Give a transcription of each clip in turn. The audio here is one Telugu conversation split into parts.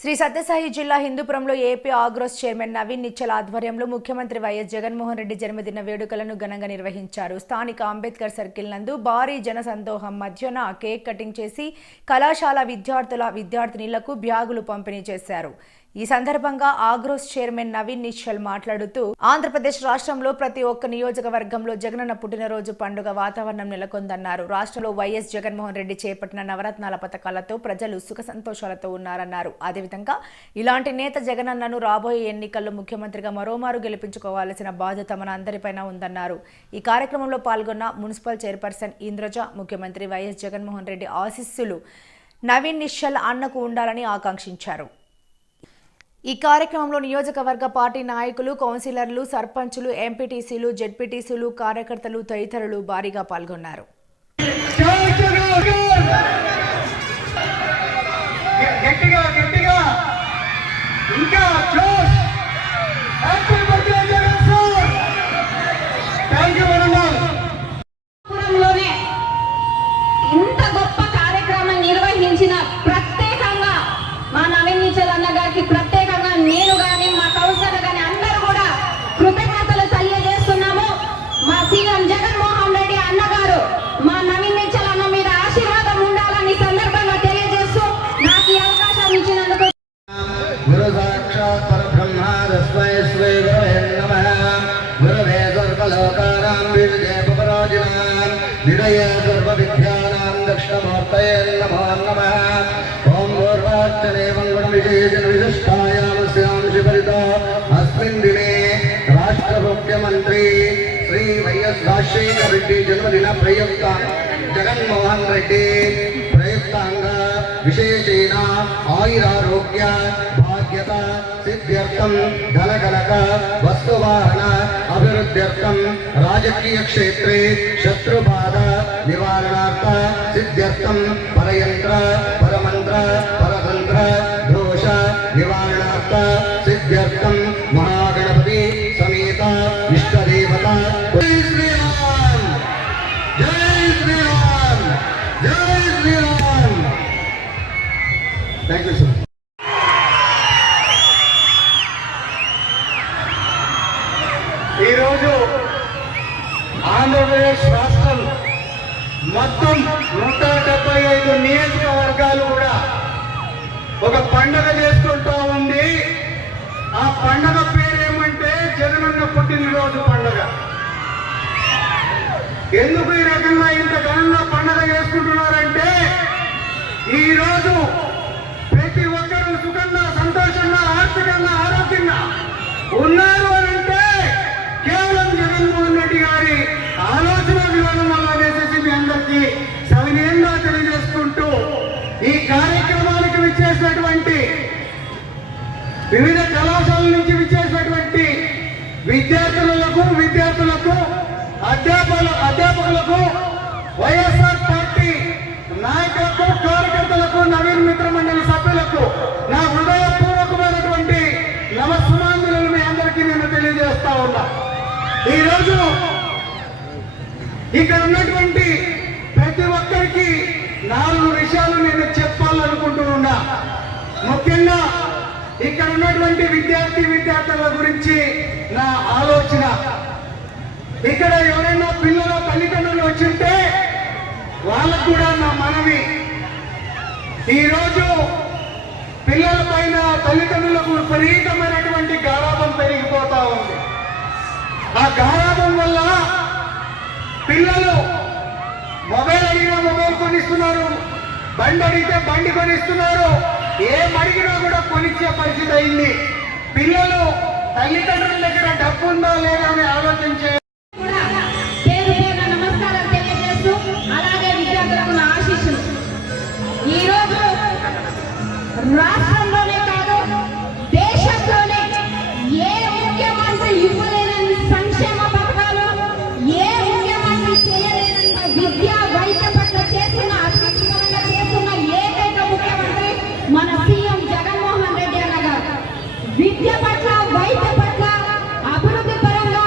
శ్రీ సత్యసాయి జిల్లా హిందూపురంలో ఏపీ ఆగ్రోస్ చైర్మన్ నవీన్ నిచ్చల్ ఆధ్వర్యంలో ముఖ్యమంత్రి వైఎస్ జగన్మోహన్ రెడ్డి జన్మదిన వేడుకలను ఘనంగా నిర్వహించారు. స్థానిక అంబేద్కర్ సర్కిల్ నందు భారీ జనసందోహం మధ్యన కేక్ కటింగ్ చేసి కళాశాల విద్యార్థినులకు బ్యాగులు పంపిణీ చేశారు. ఈ సందర్భంగా ఆగ్రోస్ చైర్మన్ నవీన్ నిచ్చల్ మాట్లాడుతూ ఆంధ్రప్రదేశ్ రాష్ట్రంలో ప్రతి ఒక్క నియోజకవర్గంలో జగనన్న పుట్టినరోజు పండుగ వాతావరణం నెలకొందన్నారు. రాష్ట్రంలో వైఎస్ జగన్మోహన్ రెడ్డి చేపట్టిన నవరత్నాల పథకాలతో ప్రజలు సుఖ సంతోషాలతో ఉన్నారన్నారు. అదేవిధంగా ఇలాంటి నేత జగనన్నను రాబోయే ఎన్నికల్లో ముఖ్యమంత్రిగా మరోమారు గెలిపించుకోవాల్సిన బాధ్యత మన అందరిపైన ఉందన్నారు. ఈ కార్యక్రమంలో పాల్గొన్న మున్సిపల్ చైర్పర్సన్ ఇంద్రజ ముఖ్యమంత్రి వైఎస్ జగన్మోహన్ రెడ్డి ఆశీస్సులు నవీన్ నిచ్చల్ అన్నకు ఉండాలని ఆకాంక్షించారు. ఈ కార్యక్రమంలో నియోజకవర్గ పార్టీ నాయకులు, కౌన్సిలర్లు, సర్పంచులు, ఎంపీటీసీలు, జెడ్పీటీసీలు, కార్యకర్తలు తదితరులు భారీగా పాల్గొన్నారు. ఇంత గొప్ప కార్యక్రమం నిర్వహించిన ప్రత్యేకంగా మా నవీన్ నిచ్చల్ అన్న గారికి ప్రత్యేకంగా నేను గాని మా కౌన్సిలర్ గాని అందరూ కూడా కృతజ్ఞతలు తెలియజేస్తున్నాము. మా సీఎం జగన్మోహన్ రెడ్డి అన్న గారు మా నవీన్ నిచ్చల్ అన్న మీద ఆశీర్వాదం ఉండాలని సందర్భంగా తెలియజేస్తూ నాకు ఈ అవకాశం ఇచ్చినందుకు గురు సాక్షాత్ పరబ్రహ్మ తస్మై శ్రీ గురవే నమః. గురవే సర్వలోకానాం విజయపరాజినాం నిలయే సర్వ విద్యానాం దక్షిణమూర్తయే నమో నమః. ఓం పూర్వార్చనే మంగళ విశేషణ విశిష్టాయామస్యాం శివరితో అస్మిన్ దినే రాష్ట్ర ముఖ్యమంత్రి శ్రీ వైఎస్ రాజశేఖర రెడ్డి జన్మదిన ప్రయుక్త జగన్మోహన్ రెడ్డి ప్రయుక్తంగా విశేషేణ ఆయురారోగ్య భాగ్యత సిద్ధ్యర్థం ధనకనక వస్తువాహన అభివృద్ధ్యర్థం రాజకీయ క్షేత్రే శత్రుబాధ నివారణార్థ సిద్ధ్యర్థం పరయంత్ర పరమంత్ర పరతంత్ర దోష నివారణార్థ సిద్ధ్యర్థం మహాగణపతి సమేత ఇష్టదేవత జై శ్రీరామ్ జై శ్రీరామ్ జై శ్రీరామ్. Thank you sir. ఈరోజు ఆంధ్రప్రదేశ్ రాష్ట్రం మొత్తం 175 నియోజకవర్గాలు కూడా ఒక పండగ చేసుకుంటూ ఉంది. ఆ పండగ పేరేమంటే జగనన్న పుట్టినరోజు పండగ. ఎందుకు ఈ రకంగా ఇంత ఘనంగా పండగ చేసుకుంటున్నారంటే ఈరోజు ప్రతి ఒక్కరూ సుఖంగా సంతోషంగా ఆర్థికంగా ఆరోగ్యంగా ఉన్నారు అనంటే కేవలం జగన్మోహన్ రెడ్డి గారి ఆలోచన విధానం వల్ల అనేసి మీ అందరికీ సవినయంగా తెలియజేసుకుంటూ ఈ కార్యక్రమానికి విచ్చేసినటువంటి వివిధ కళాశాలల నుంచి విచ్చేసినటువంటి విద్యార్థులకు అధ్యాపకులకు వైఎస్ఆర్ పార్టీ నాయకులకు కార్యకర్తలకు నవీన్ మిత్ర మండలి సభ్యులకు నా హృదయపూర్వకమైనటువంటి నమస్సుమాంజలు మీ అందరికీ నేను తెలియజేస్తా ఉన్నా. ఈరోజు ఇక్కడ ఉన్నటువంటి ప్రతి ఒక్కరికి 4 విషయాలు నేను చెప్పాలనుకుంటూ ఉన్నా. ముఖ్యంగా ఇక్కడ ఉన్నటువంటి విద్యార్థుల గురించి నా ఆలోచన. ఇక్కడ ఎవరైనా పిల్లల తల్లిదండ్రులు వచ్చింటే వాళ్ళకు కూడా నా మనవి. ఈరోజు పిల్లల పైన తల్లిదండ్రులకు విపరీతమైనటువంటి గారాబం పెరిగిపోతా ఉంది. ఆ గారాబం వల్ల పిల్లలు మొబైల్ అడిగినా మొబైల్ కొనిస్తున్నారు, బండి అడిగితే బండి కొనిస్తున్నారు, ఏం అడిగినా కూడా కొనిచ్చే పరిస్థితి అయింది. పిల్లలు తల్లిదండ్రుల దగ్గర డబ్బు ఉందా లేదా అని ఆలోచించే రాష్ట్రంలోనే కాదు దేశంలోనే ఏ ముఖ్యమంత్రి ఇవ్వలేని సంక్షేమ పథకాలు, ఏ ముఖ్యమంత్రి చేయలేనంత విద్యా వైద్య పట్ల చేస్తున్న అద్భుతంగా చేస్తున్న ఏకైక ముఖ్యమంత్రి మన సీఎం జగన్మోహన్ రెడ్డి అన్నగారు. విద్య పట్ల వైద్య పట్ల అభివృద్ధి పరంగా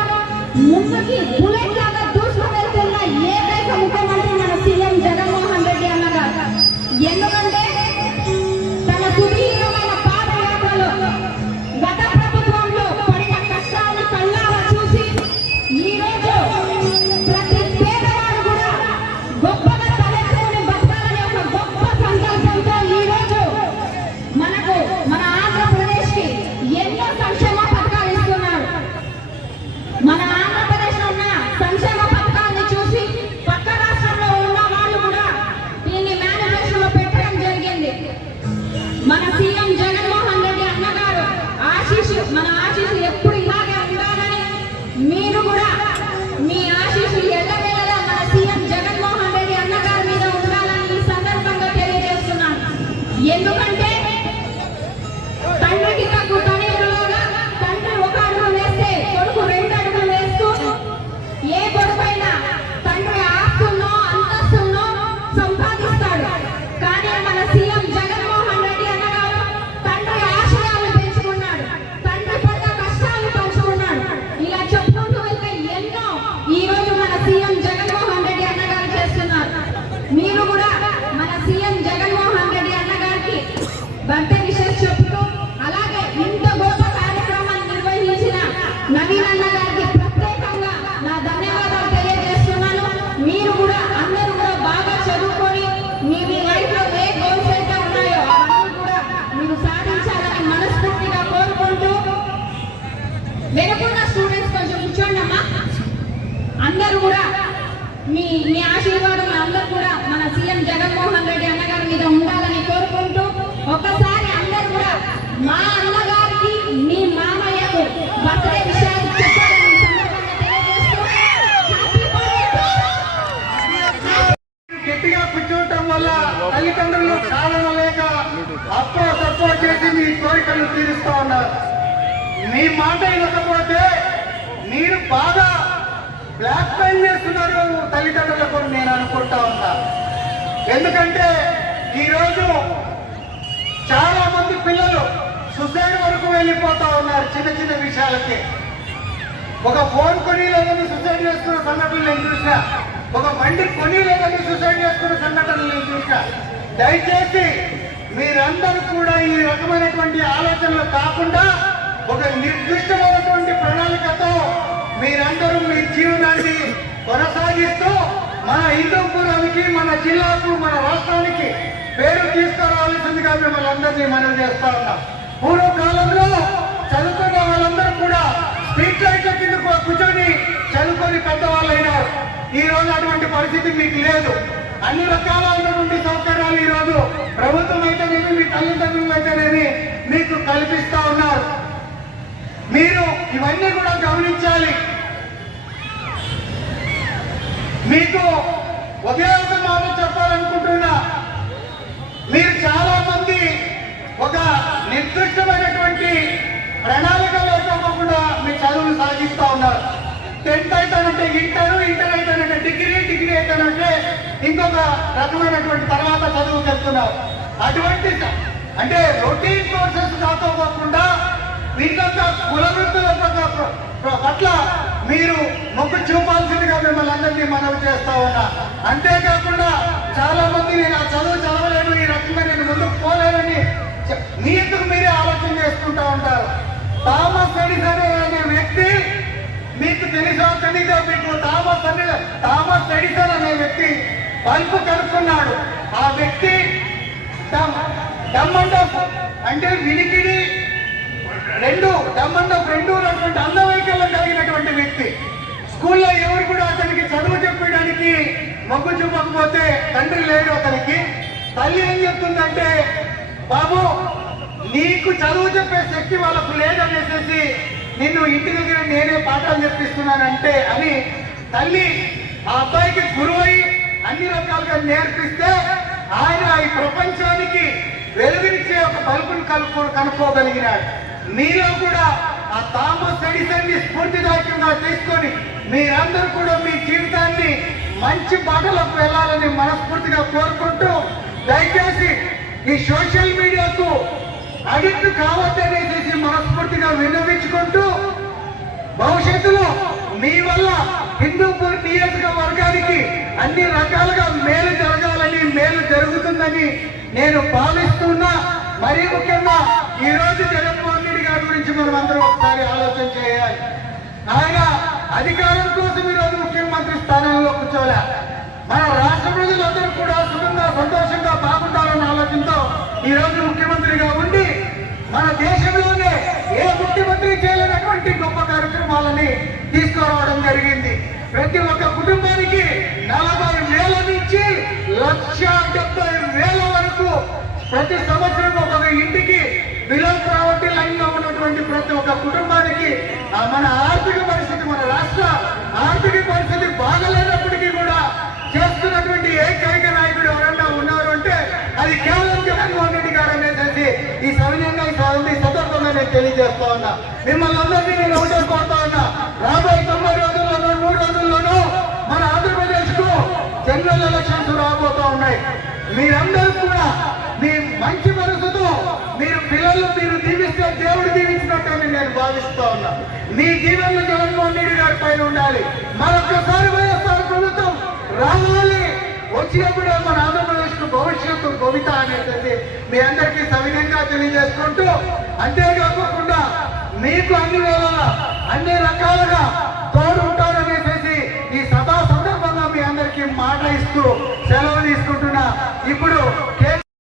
నవీన్ అన్న గారికి ప్రత్యేకంగా నా ధన్యవాదాలు తెలియజేస్తున్నాను. మీరు కూడా అందరూ కూడా బాగా చదువుకొని మీ లైఫ్ లో ఏ గోల్స్ అయితే ఉన్నాయో అవన్నీ కూడా మీరు సాధించాలని మనస్ఫూర్తిగా కోరుకుంటూ, వెనుకున్న స్టూడెంట్స్ కొంచెం కూర్చోండి అమ్మా. అందరూ కూడా మీ మీ ఆశీర్వాదం అందరూ కూడా మన సీఎం జగన్మోహన్ రెడ్డి అన్నగారి మీద ఉండాలని కోరుకుంటూ, ఒకసారి అందరూ కూడా మా అన్నగారికి మీ మామయ్యకు బర్త్డే విషయాలు చెప్పాలని ఈ సందర్భంగా తెలియజేస్తూ, గట్టిగా కూర్చోవటం వల్ల తల్లిదండ్రులు కారణం లేక అప్పో తప్పో చేసి మీ కోరికలు తీరుస్తా ఉన్నారు. మీ మాట ఇవ్వకపోతే మీరు బాగా బ్లాక్ మెయిల్ చేస్తున్నారు తల్లిదండ్రులకు నేను అనుకుంటా ఉన్నా. ఎందుకంటే ఈరోజు చాలా మంది పిల్లలు సుసైడ్ వరకు వెళ్ళిపోతా ఉన్నారు చిన్న చిన్న విషయాలకి. ఒక ఫోన్ కొని లేదని సుసైడ్ చేసుకున్న సంఘటనలు నేను చూసా, ఒక బండి కొని లేదని సుసైడ్ చేసుకున్న సంఘటనలు నేను చూసా. దయచేసి మీరందరూ కూడా ఈ రకమైనటువంటి ఆలోచనలు కాకుండా ఒక నిర్దిష్టమైనటువంటి ప్రణాళికతో మీరందరూ మీ జీవనాన్ని కొనసాగిస్తూ మన హిందూపురానికి, మన జిల్లాకు, మన రాష్ట్రానికి పేరు తీసుకురావాల్సిందిగా మిమ్మల్ని అందరినీ మనం చేస్తా ఉన్నాం. పూర్వకాలంలో చదువుకున్న వాళ్ళందరూ కూడా స్ట్రీట్ లైట్ల కింద కూర్చొని చదువుకొని పెద్దవాళ్ళైనారు. ఈ రోజు అటువంటి పరిస్థితి మీకు లేదు. అన్ని రకాలైనటువంటి సౌకర్యాలు ఈ రోజు ప్రభుత్వం అయితేనేమి, మీ తల్లిదండ్రులు అయితేనేమి మీకు కల్పిస్తా ఉన్నారు. మీరు ఇవన్నీ కూడా గమనించాలి. మీకు ఒకే ఒక మాట చెప్పాలనుకుంటున్నా, మీరు చాలా మంది ఒక నిర్దిష్టమైనటువంటి ప్రణాళిక లేకపోకుండా మీ చదువులు సాగిస్తూ ఉన్నారు. 10th అయితేనంటే ఇంటర్ అయితేనంటే డిగ్రీ అయితేనంటే ఇంకొక రకమైనటువంటి తర్వాత చదువుకు వెళ్తున్నారు. అటువంటి అంటే రొటీన్ కోర్సెస్ కాకపోకుండా ఇంకొక కుల వృత్తుల పట్ల మీరు మొగ్గు చూపాల్సిందిగా మిమ్మల్ని అందరినీ మనవి చేస్తా ఉన్నా. అంతేకాకుండా చాలా మంది నేను ఆ చదువు చదవలేను, ఈ రకంగా నేను ముందుకు పోలేనని మీ ఎందుకు మీరే ఆలోచన చేసుకుంటా ఉంటారు. థామస్ ఎడిసన్ అనే వ్యక్తి మీకు తెలుసా తెలీదా? మీకు థామస్ ఎడిసన్ అనే వ్యక్తి బల్బు కనుక్కున్నాడు. ఆ వ్యక్తి అంటే వినికిడి రెండు ఉన్నటువంటి అంగవైకల్యం కలిగినటువంటి వ్యక్తి. స్కూల్లో ఎవరు కూడా అతనికి చదువు చెప్పడానికి మొగ్గు చూపకపోతే తండ్రి లేడు అతనికి. తల్లి ఏం చెప్తుందంటే, బాబు నీకు చదువు చెప్పే శక్తి వాళ్ళకు లేదనేసి నిన్ను ఇంటి దగ్గర నేనే పాఠాలు చెప్పిస్తున్నానంటే అని తల్లి ఆ అబ్బాయికి గురువై అన్ని రకాలుగా నేర్పిస్తే ఆయన ఈ ప్రపంచానికి వెలుగునిచ్చే ఒక బల్బును కనుక్కోగలిగినాడు. మీలో కూడా ఆ థామస్ ఎడిసన్ ని స్ఫూర్తిదాయకంగా తీసుకొని మీరందరూ కూడా మీ జీవితాన్ని మంచి బాటలోకి వెళ్ళాలని మనస్ఫూర్తిగా కోరుకుంటూ, దయచేసి ఈ సోషల్ మీడియాకు అడిక్ట్ కావద్దనేసి మనస్ఫూర్తిగా విన్నవించుకుంటూ, భవిష్యత్తులో మీ వల్ల హిందూపూర్ నియోజకవర్గానికి అన్ని రకాలుగా మేలు జరగాలని, మేలు జరుగుతుందని నేను భావిస్తున్నా. మరీ ముఖ్యంగా ఈ రోజు జగన్మోహన్ రెడ్డి గారి గురించి మనం అందరం ఒకసారి ఆలోచన చేయాలి. ఆయన అధికారం కోసం ఈ రోజు ముఖ్యమంత్రి స్థానంలో కూర్చోలే. మన రాష్ట్ర ప్రజలందరూ కూడా సుఖంగా సంతోషంగా బాగుండాలన్న ఆలోచనతో ఈ రోజు ముఖ్యమంత్రిగా ఉండి మన దేశంలోనే ఏ ముఖ్యమంత్రి చేయలేనటువంటి గొప్ప కార్యక్రమాలని తీసుకురావడం జరిగింది. ప్రతి ఒక్క కుటుంబానికి 40,000 నుంచి 1,70,000 వరకు ప్రతి సంవత్సరం ఒక్కొక్క ఇంటికి బిలో ప్రావర్టీ లైన్ లో ఉన్నటువంటి ప్రతి ఒక్క కుటుంబానికి మన ఆర్థిక పరిస్థితి, మన రాష్ట్ర ఆర్థిక పరిస్థితి బాగలేనప్పటికీ కూడా చేస్తున్నటువంటి ఏకైక నాయకుడు ఎవరన్నా ఉన్నారు అంటే అది కేవలం జగన్మోహన్ రెడ్డి గారు అనేసి ఈ సవినయంగా ఈ సందర్భంగా నేను తెలియజేస్తా ఉన్నా. మిమ్మల్ని అందరినీ నేను ఒకటే కోరుతా ఉన్నా, రాబోయే 90 రోజుల్లోనూ 100 రోజుల్లోనూ మన ఆంధ్రప్రదేశ్ కు జనరల్ ఎలక్షన్స్ రాబోతా ఉన్నాయి. మీరందరూ కూడా మీ మంచి మనసుతో మీరు పిల్లలు మీరు దీవిస్తే దేవుడు దీవించినట్టని నేను భావిస్తా ఉన్నా. మీ జీవనంలో జగన్మోహన్ రెడ్డి గారి పైన ఉండాలి. మరొకసారి వైఎస్ఆర్ ప్రభుత్వం రావాలి, వచ్చినప్పుడు మన ఆంధ్రప్రదేశ్ కు భవిష్యత్తు భవిత అనేది మీ అందరికీ సవినయంగా తెలియజేసుకుంటూ, అంతేకాకుండా మీకు అన్ని వేళ అన్ని రకాలుగా తోడుంటారనేసి ఈ సభా సందర్భంగా మీ అందరికీ మాట ఇస్తూ సెలవు తీసుకుంటున్నా. ఇప్పుడు